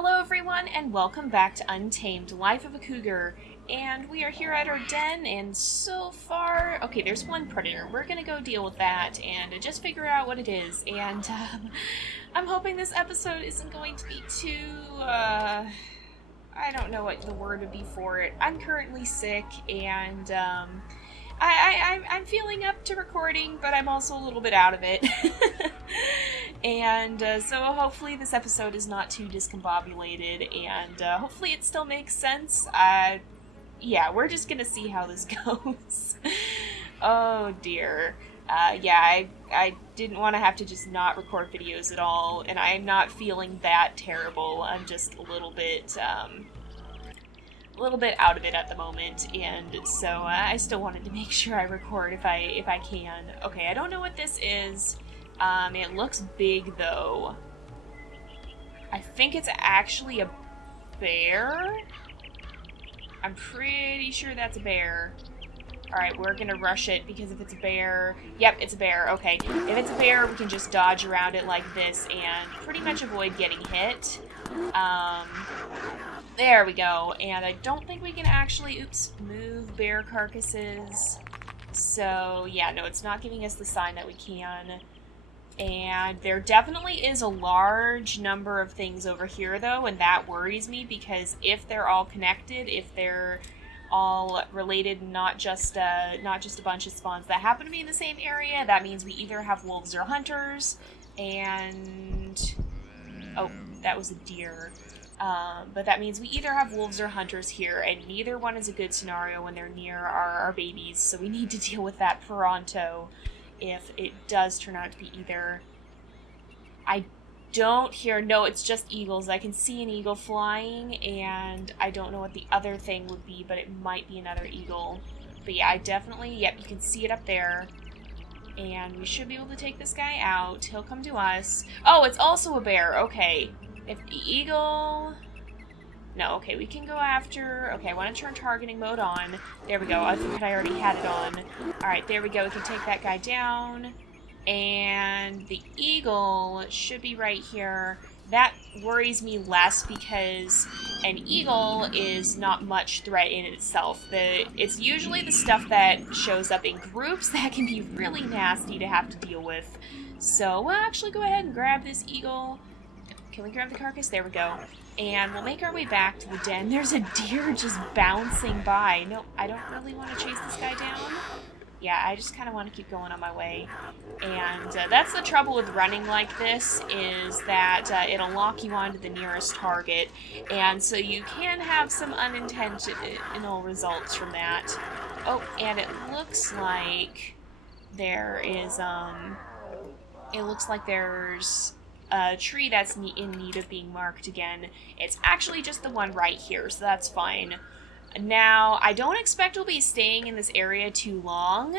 Hello everyone, and welcome back to Untamed, Life of a Cougar. And we are here at our den, and so far... Okay, there's one predator. We're gonna go deal with that, and just figure out what it is. And, I'm hoping this episode isn't going to be too, I don't know what the word would be for it. I'm currently sick, and, I'm feeling up to recording, but I'm also a little bit out of it. And so hopefully this episode is not too discombobulated, and hopefully it still makes sense. Yeah, we're just gonna see how this goes. Oh dear. Yeah, I didn't want to have to just not record videos at all, and I'm not feeling that terrible. I'm just a little bit out of it at the moment, and so I still wanted to make sure I record if I can. Okay, I don't know what this is. It looks big though. I think it's actually a bear. I'm pretty sure that's a bear. Alright, we're gonna rush it because if it's a bear... Yep, it's a bear. Okay. If it's a bear, we can just dodge around it like this and pretty much avoid getting hit. There we go. And I don't think we can actually, move bear carcasses. So, yeah, no, it's not giving us the sign that we can. And there definitely is a large number of things over here, though, and that worries me because if they're all connected, if they're all related, not just a bunch of spawns that happen to be in the same area, that means we either have wolves or hunters, and... Oh, that was a deer. But that means we either have wolves or hunters here, and neither one is a good scenario when they're near our babies, so we need to deal with that pronto if it does turn out to be either. I don't hear... No, it's just eagles. I can see an eagle flying, and I don't know what the other thing would be, but it might be another eagle. But yeah, I definitely... Yep, you can see it up there. And we should be able to take this guy out. He'll come to us. Oh, it's also a bear. Okay. If the eagle... No, okay, we can go after... Okay, I want to turn targeting mode on. There we go. I think I already had it on. Alright, there we go. We can take that guy down. And the eagle should be right here. That worries me less because an eagle is not much threat in itself. It's usually the stuff that shows up in groups that can be really nasty to have to deal with. So we'll actually go ahead and grab this eagle. Can we grab the carcass? There we go. And we'll make our way back to the den. There's a deer just bouncing by. No, I don't really want to chase this guy down. Yeah, I just kind of want to keep going on my way. And that's the trouble with running like this, is that it'll lock you onto the nearest target. And so you can have some unintentional results from that. Oh, and it looks like there is, it looks like there's a tree that's in need of being marked again. It's actually just the one right here, so that's fine. Now, I don't expect we'll be staying in this area too long.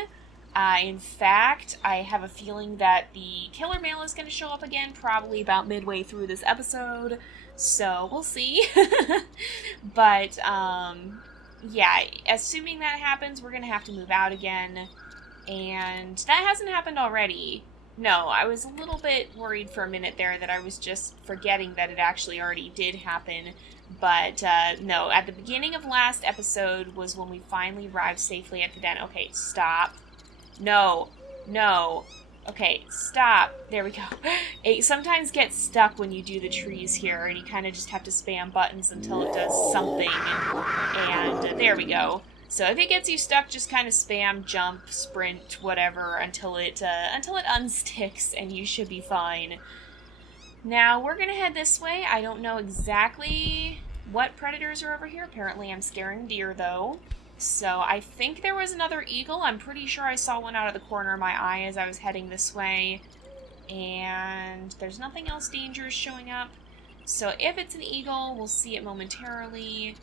In fact, I have a feeling that the killer male is going to show up again probably about midway through this episode, so we'll see. But, yeah, assuming that happens, we're going to have to move out again, and that hasn't happened already. No, I was a little bit worried for a minute there that I was just forgetting that it actually already did happen. But, no, at the beginning of last episode was when we finally arrived safely at the den. Okay, stop. No. No. Okay, stop. There we go. It sometimes gets stuck when you do the trees here, and you kind of just have to spam buttons until it does something. And there we go. So if it gets you stuck, just kind of spam, jump, sprint, whatever, until it unsticks, and you should be fine. Now, we're gonna head this way. I don't know exactly what predators are over here. Apparently I'm scaring deer, though. So I think there was another eagle. I'm pretty sure I saw one out of the corner of my eye as I was heading this way. And there's nothing else dangerous showing up. So if it's an eagle, we'll see it momentarily.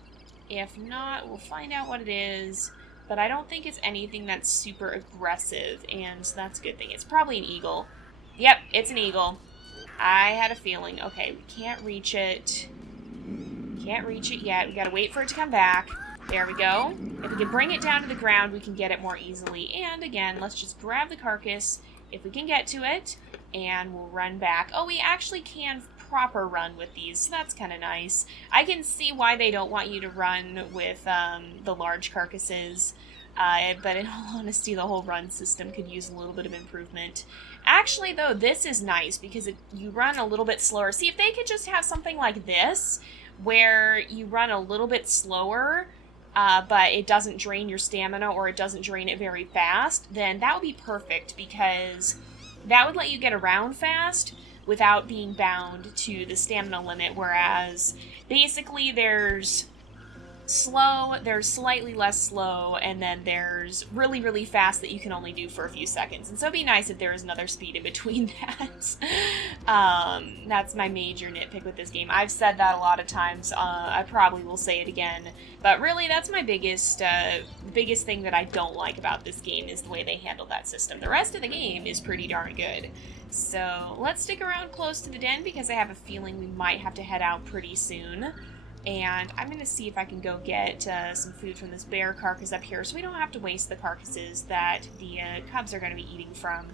If not, we'll find out what it is, but I don't think it's anything that's super aggressive, and so that's a good thing. It's probably an eagle. Yep, it's an eagle. I had a feeling. Okay, we can't reach it. Can't reach it yet. We gotta wait for it to come back. There we go. If we can bring it down to the ground, we can get it more easily. And again, let's just grab the carcass if we can get to it, and we'll run back. Oh, we actually can proper run with these, so that's kind of nice. I can see why they don't want you to run with the large carcasses, but in all honesty, the whole run system could use a little bit of improvement. Actually, though, this is nice because you run a little bit slower. See, if they could just have something like this, where you run a little bit slower, but it doesn't drain your stamina or it doesn't drain it very fast, then that would be perfect because that would let you get around fast without being bound to the stamina limit, whereas basically there's slow, there's slightly less slow, and then there's really, really fast that you can only do for a few seconds. And so it'd be nice if there was another speed in between that. That's my major nitpick with this game. I've said that a lot of times. I probably will say it again. But really, that's my biggest thing that I don't like about this game is the way they handle that system. The rest of the game is pretty darn good. So let's stick around close to the den because I have a feeling we might have to head out pretty soon. And I'm going to see if I can go get some food from this bear carcass up here so we don't have to waste the carcasses that the cubs are going to be eating from.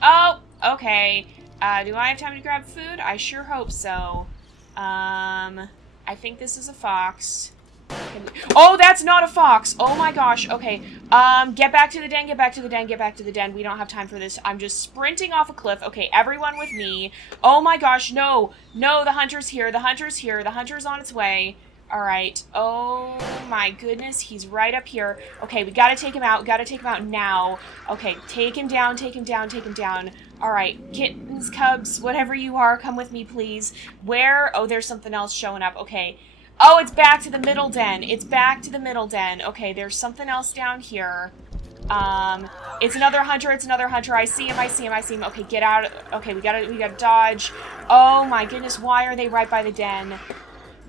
Oh, okay. Do I have time to grab food? I sure hope so. I think this is a fox. Oh, that's not a fox! Oh my gosh, okay. Get back to the den, get back to the den, get back to the den. We don't have time for this. I'm just sprinting off a cliff. Okay, everyone with me. Oh my gosh, no! No, the hunter's here, the hunter's here, the hunter's on its way. Alright, oh my goodness, he's right up here. Okay, we gotta take him out, now. Okay, take him down, take him down, take him down. Alright, kittens, cubs, whatever you are, come with me, please. Where? Oh, there's something else showing up, okay. Oh, it's back to the middle den. It's back to the middle den. Okay, there's something else down here. It's another hunter. It's another hunter. I see him. I see him. I see him. Okay, get out. Okay, we gotta dodge. Oh my goodness, why are they right by the den?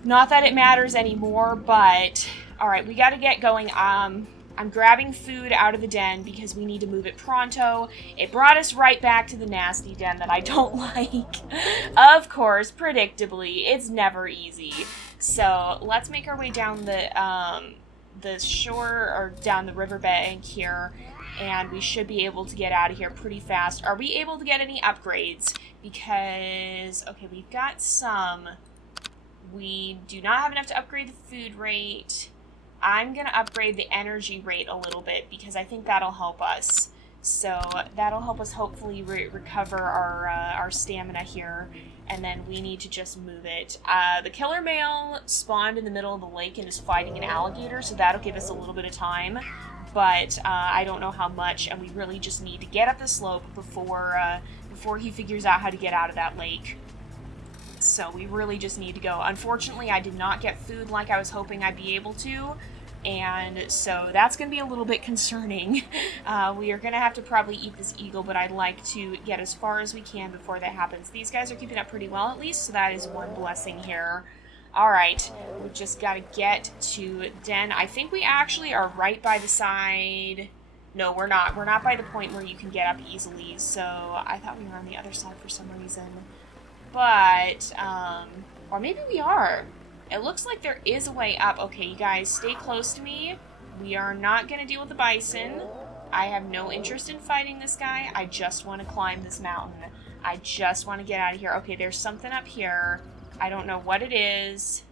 Not that it matters anymore, but all right, we gotta get going. I'm grabbing food out of the den because we need to move it pronto. It brought us right back to the nasty den that I don't like. Of course, predictably, it's never easy. So let's make our way down the shore or down the riverbank here, and we should be able to get out of here pretty fast. Are we able to get any upgrades? Because, okay, we've got some. We do not have enough to upgrade the food rate. I'm going to upgrade the energy rate a little bit because I think that'll help us. So that'll help us hopefully recover our stamina here. And then we need to just move it. The killer male spawned in the middle of the lake and is fighting an alligator, so that'll give us a little bit of time. But I don't know how much, and we really just need to get up the slope before he figures out how to get out of that lake. So we really just need to go. Unfortunately, I did not get food like I was hoping I'd be able to. And so that's going to be a little bit concerning. We are going to have to probably eat this eagle, but I'd like to get as far as we can before that happens. These guys are keeping up pretty well, at least, so that is one blessing here. All right, we just got to get to den. I think we actually are right by the side. No, we're not. We're not by the point where you can get up easily, so I thought we were on the other side for some reason. But, or maybe we are. It looks like there is a way up. Okay, you guys, stay close to me. We are not going to deal with the bison. I have no interest in fighting this guy. I just want to climb this mountain. I just want to get out of here. Okay, there's something up here. I don't know what it is.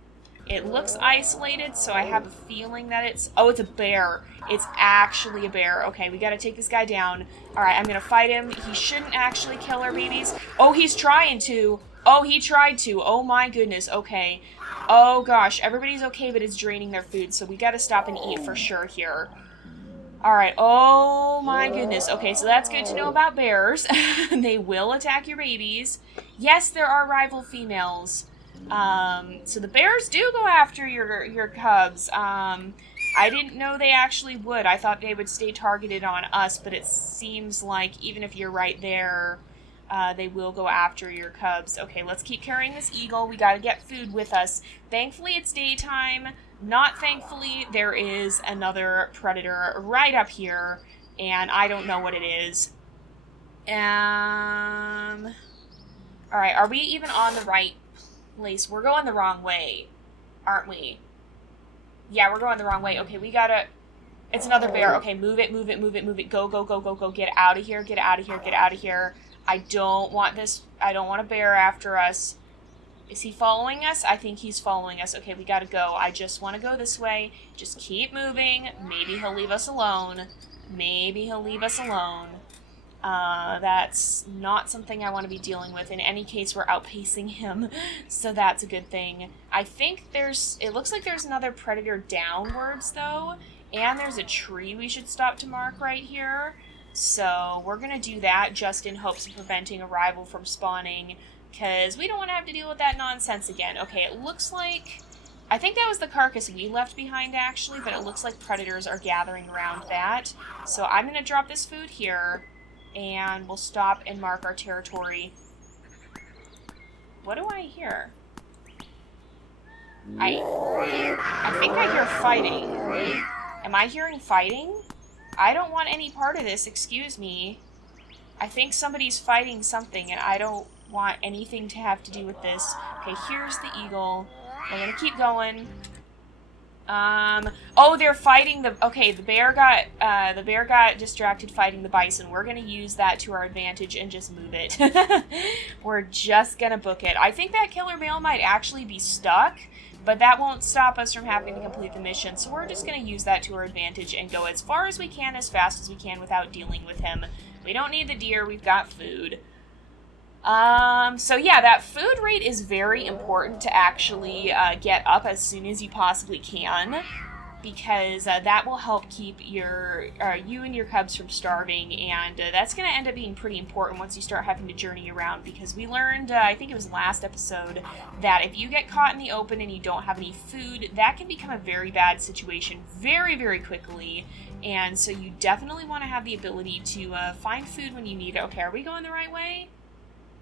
It looks isolated, so I have a feeling that it's... Oh, it's a bear. It's actually a bear. Okay, we got to take this guy down. All right, I'm going to fight him. He shouldn't actually kill our babies. Oh, he's trying to. Oh, he tried to. Oh, my goodness. Okay. Oh, gosh. Everybody's okay, but it's draining their food, so we got to stop and eat for sure here. All right. Oh, my goodness. Okay, so that's good to know about bears. They will attack your babies. Yes, there are rival females. So the bears do go after your cubs. I didn't know they actually would. I thought they would stay targeted on us, but it seems like even if you're right there, they will go after your cubs. Okay, let's keep carrying this eagle. We gotta get food with us. Thankfully, it's daytime. Not thankfully, there is another predator right up here, and I don't know what it is. Alright, are we even on the right place? We're going the wrong way, aren't we? Yeah, we're going the wrong way. Okay, we gotta... It's another bear. Okay, move it, move it, move it, move it. Go, go, go, go, go. Get out of here, get out of here, get out of here. I don't want this. I don't want a bear after us. Is he following us? I think he's following us. Okay, we gotta go. I just want to go this way. Just keep moving. Maybe he'll leave us alone. Maybe he'll leave us alone. That's not something I want to be dealing with. In any case, we're outpacing him, so that's a good thing. I think it looks like there's another predator downwards, though, and there's a tree we should stop to mark right here. So we're going to do that just in hopes of preventing a rival from spawning, because we don't want to have to deal with that nonsense again. Okay, it looks like... I think that was the carcass we left behind, actually, but it looks like predators are gathering around that. So I'm going to drop this food here, and we'll stop and mark our territory. What do I hear? I think I hear fighting. Am I hearing fighting? I don't want any part of this, excuse me. I think somebody's fighting something, and I don't want anything to have to do with this. Okay, here's the eagle. We're gonna keep going. Oh, they're fighting the bear got distracted fighting the bison. We're gonna use that to our advantage and just move it. We're just gonna book it. I think that killer male might actually be stuck, but that won't stop us from having to complete the mission, so we're just gonna use that to our advantage and go as far as we can, as fast as we can without dealing with him. We don't need the deer, we've got food. So yeah, that food rate is very important to actually get up as soon as you possibly can, because that will help keep you and your cubs from starving, and that's going to end up being pretty important once you start having to journey around, because we learned, I think it was last episode, that if you get caught in the open and you don't have any food, that can become a very bad situation very, very quickly, and so you definitely want to have the ability to find food when you need it. Okay, are we going the right way?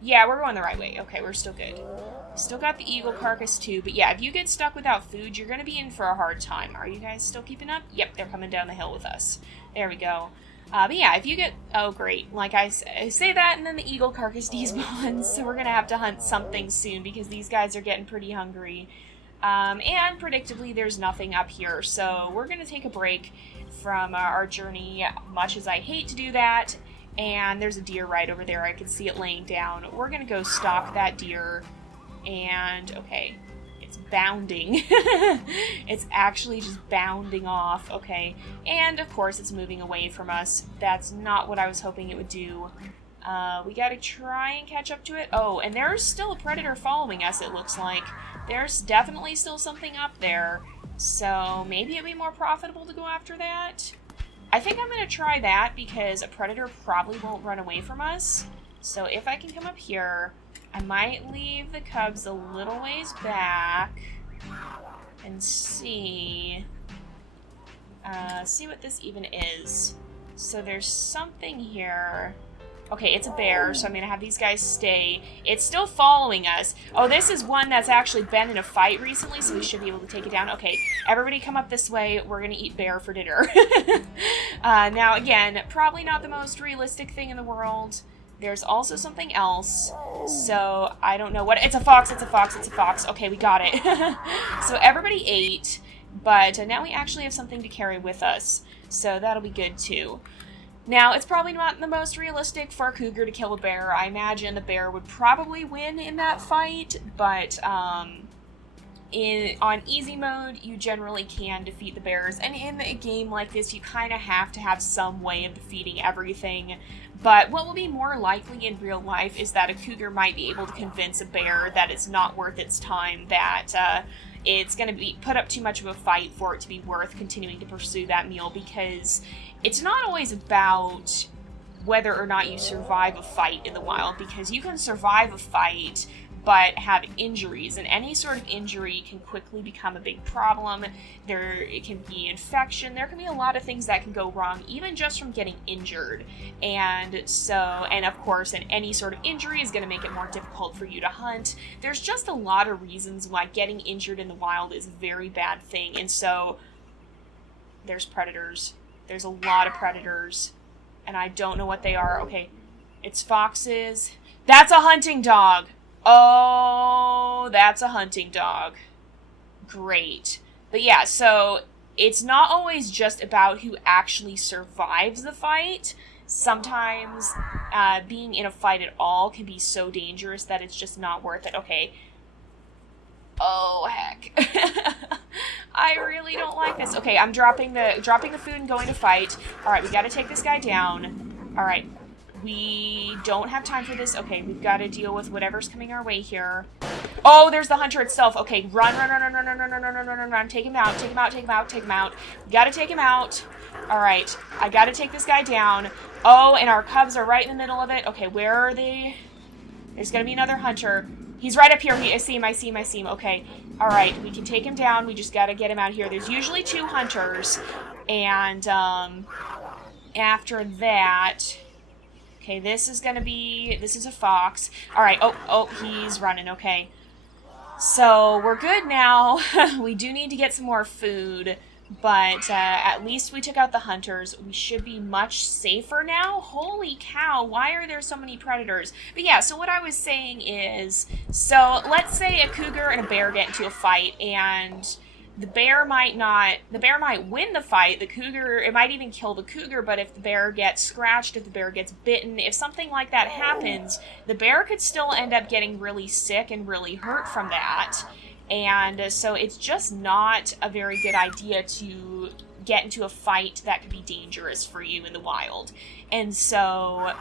Yeah, we're going the right way. Okay, we're still good. Still got the eagle carcass too, but yeah, if you get stuck without food, you're going to be in for a hard time. Are you guys still keeping up? Yep, they're coming down the hill with us. There we go. But yeah, if you get... Oh, great. Like I say that, and then the eagle carcass despawns, so we're going to have to hunt something soon, because these guys are getting pretty hungry. And predictably, there's nothing up here, so we're going to take a break from our journey, much as I hate to do that. And there's a deer right over there. I can see it laying down. We're going to go stalk that deer. And, okay, it's bounding. It's actually just bounding off. Okay. And, of course, it's moving away from us. That's not what I was hoping it would do. We got to try and catch up to it. Oh, and there's still a predator following us, it looks like. There's definitely still something up there. So maybe it'd be more profitable to go after that. I think I'm going to try that because a predator probably won't run away from us. So if I can come up here, I might leave the cubs a little ways back and see what this even is. So there's something here. Okay, it's a bear, so I'm going to have these guys stay. It's still following us. Oh, this is one that's actually been in a fight recently, so we should be able to take it down. Okay, everybody come up this way. We're going to eat bear for dinner. Now, again, probably not the most realistic thing in the world. There's also something else, so I don't know what... It's a fox, it's a fox, it's a fox. Okay, we got it. So everybody ate, but now we actually have something to carry with us, so that'll be good too. Now, it's probably not the most realistic for a cougar to kill a bear. I imagine the bear would probably win in that fight, but on easy mode, you generally can defeat the bears. And in a game like this, you kind of have to have some way of defeating everything. But what will be more likely in real life is that a cougar might be able to convince a bear that it's not worth its time, that it's going to be put up too much of a fight for it to be worth continuing to pursue that meal, because it's not always about whether or not you survive a fight in the wild, because you can survive a fight but have injuries, and any sort of injury can quickly become a big problem. It can be infection, there can be a lot of things that can go wrong, even just from getting injured. And of course, and any sort of injury is going to make it more difficult for you to hunt. There's just a lot of reasons why getting injured in the wild is a very bad thing, and so there's predators. There's a lot of predators, and I don't know what they are. Okay, it's foxes. That's a hunting dog! Oh, that's a hunting dog. Great. But yeah, so it's not always just about who actually survives the fight. Sometimes being in a fight at all can be so dangerous that it's just not worth it. Okay, Oh, heck. I really don't like this. Okay, I'm dropping the food and going to fight. Alright, we gotta take this guy down. Alright. We don't have time for this. Okay, we've got to deal with whatever's coming our way here. Oh, there's the hunter itself. Okay, run. Take him out. We gotta take him out. Alright, I gotta take this guy down. Oh, and our cubs are right in the middle of it. Okay, where are they? There's gonna be another hunter. He's right up here. I see him. Okay. Alright, we can take him down. We just gotta get him out of here. There's usually 2 hunters. And, after that... Okay, this is a fox. Alright, oh, he's running, okay. So, we're good now. We do need to get some more food, but at least we took out the hunters. We should be much safer now. Holy cow, why are there so many predators? But yeah, so what I was saying is, so let's say a cougar and a bear get into a fight, and the bear might win the fight. The cougar, it might even kill the cougar, but if the bear gets scratched, if the bear gets bitten, if something like that happens, the bear could still end up getting really sick and really hurt from that. And so it's just not a very good idea to get into a fight that could be dangerous for you in the wild. And so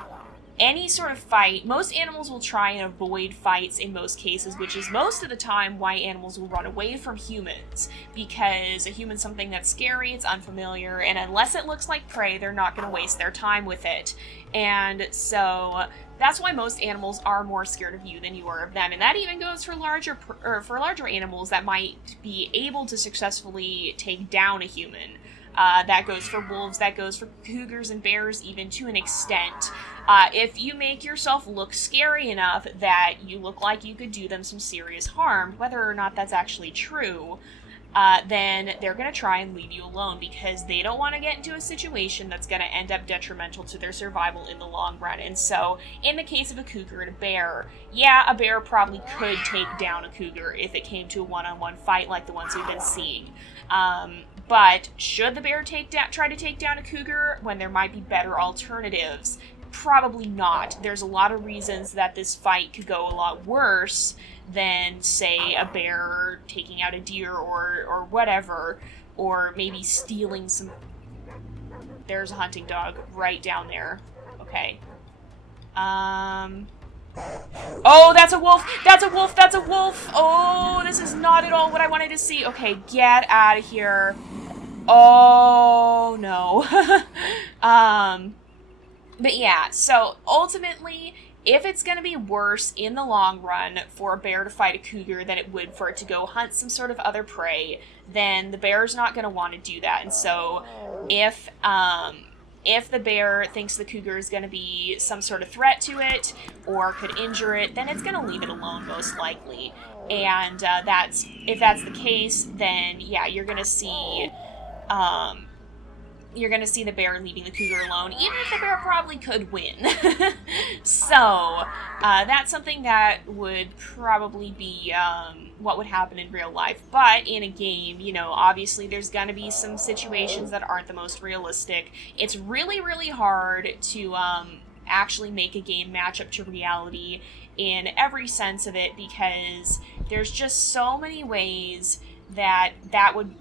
any sort of fight, most animals will try and avoid fights in most cases, which is most of the time why animals will run away from humans, because a human's something that's scary, it's unfamiliar, and unless it looks like prey, they're not going to waste their time with it. And so that's why most animals are more scared of you than you are of them, and that even goes for larger animals that might be able to successfully take down a human. That goes for wolves, that goes for cougars and bears even to an extent. If you make yourself look scary enough that you look like you could do them some serious harm, whether or not that's actually true, then they're going to try and leave you alone because they don't want to get into a situation that's going to end up detrimental to their survival in the long run. And so, in the case of a cougar and a bear, yeah, a bear probably could take down a cougar if it came to a one-on-one fight like the ones we've been seeing. But should the bear try to take down a cougar when there might be better alternatives? Probably not. There's a lot of reasons that this fight could go a lot worse than, say, a bear taking out a deer or whatever, or maybe stealing some... There's a hunting dog right down there. Okay. Oh, that's a wolf! That's a wolf! That's a wolf! Oh, this is not at all what I wanted to see. Okay, get out of here. Oh, no. But yeah, so ultimately, if it's going to be worse in the long run for a bear to fight a cougar than it would for it to go hunt some sort of other prey, then the bear's not going to want to do that. And so if the bear thinks the cougar is going to be some sort of threat to it or could injure it, then it's going to leave it alone most likely. And if that's the case, then yeah, you're going to see the bear leaving the cougar alone, even if the bear probably could win. So, that's something that would probably be what would happen in real life. But in a game, obviously there's going to be some situations that aren't the most realistic. It's really, really hard to actually make a game match up to reality in every sense of it, because there's just so many ways that would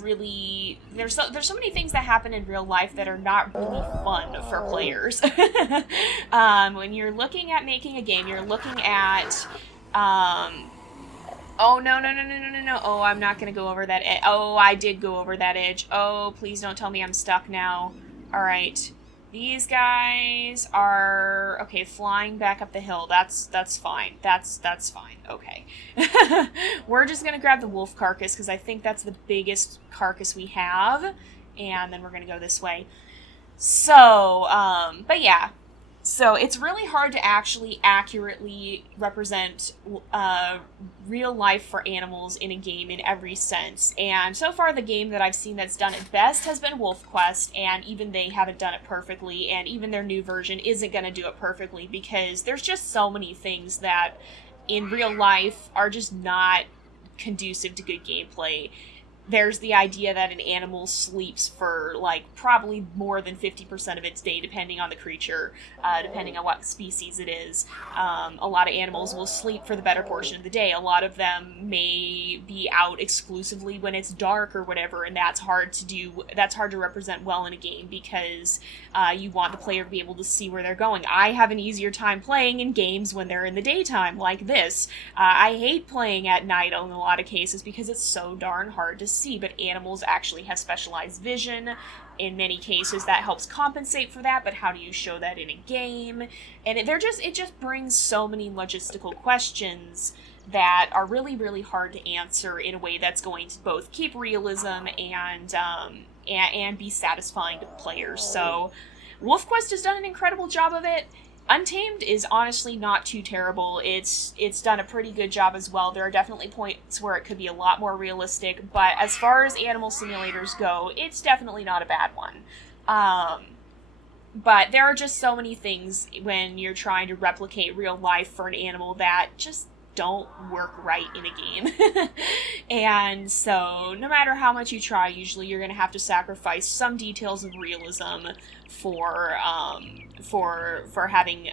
really... There's so many things that happen in real life that are not really fun for players. When you're looking at making a game, you're looking at... Oh, no. Oh, I'm not going to go over that edge. Oh, I did go over that edge. Oh, please don't tell me I'm stuck now. Alright. These guys are... Okay, flying back up the hill. That's fine. That's fine. Okay. We're just going to grab the wolf carcass, because I think that's the biggest carcass we have. And then we're going to go this way. So, but yeah. So, it's really hard to actually accurately represent real life for animals in a game in every sense. And so far, the game that I've seen that's done it best has been Wolf Quest, and even they haven't done it perfectly, and even their new version isn't going to do it perfectly, because there's just so many things that in real life are just not conducive to good gameplay. there's the idea that an animal sleeps for, like, probably more than 50% of its day, depending on the creature, depending on what species it is. A lot of animals will sleep for the better portion of the day. A lot of them may be out exclusively when it's dark or whatever, and that's hard to do. That's hard to represent well in a game, because you want the player to be able to see where they're going. I have an easier time playing in games when they're in the daytime, like this. I hate playing at night in a lot of cases because it's so darn hard to see, but animals actually have specialized vision. In many cases, that helps compensate for that, but how do you show that in a game? And it just brings so many logistical questions that are really, really hard to answer in a way that's going to both keep realism and be satisfying to players. So WolfQuest has done an incredible job of it. Untamed is honestly not too terrible. It's done a pretty good job as well. There are definitely points where it could be a lot more realistic, but as far as animal simulators go, it's definitely not a bad one. But there are just so many things when you're trying to replicate real life for an animal that just don't work right in a game. And so no matter how much you try, usually you're going to have to sacrifice some details of realism for having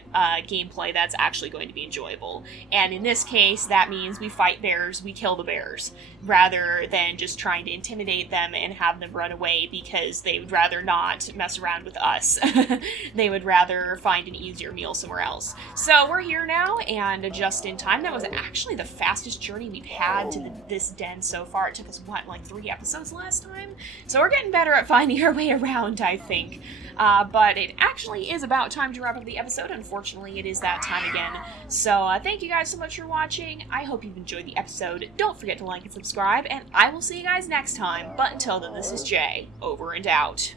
gameplay that's actually going to be enjoyable. And in this case, that means we fight bears, we kill the bears, rather than just trying to intimidate them and have them run away because they would rather not mess around with us. They would rather find an easier meal somewhere else. So we're here now, and just in time. That was actually the fastest journey we've had to this den so far. It took us, like 3 episodes last time? So we're getting better at finding our way around, I think. But it actually is about time to wrap up the episode. Unfortunately, it is that time again. So thank you guys so much for watching. I hope you've enjoyed the episode. Don't forget to like and subscribe, and I will see you guys next time. But until then, this is Jay, over and out.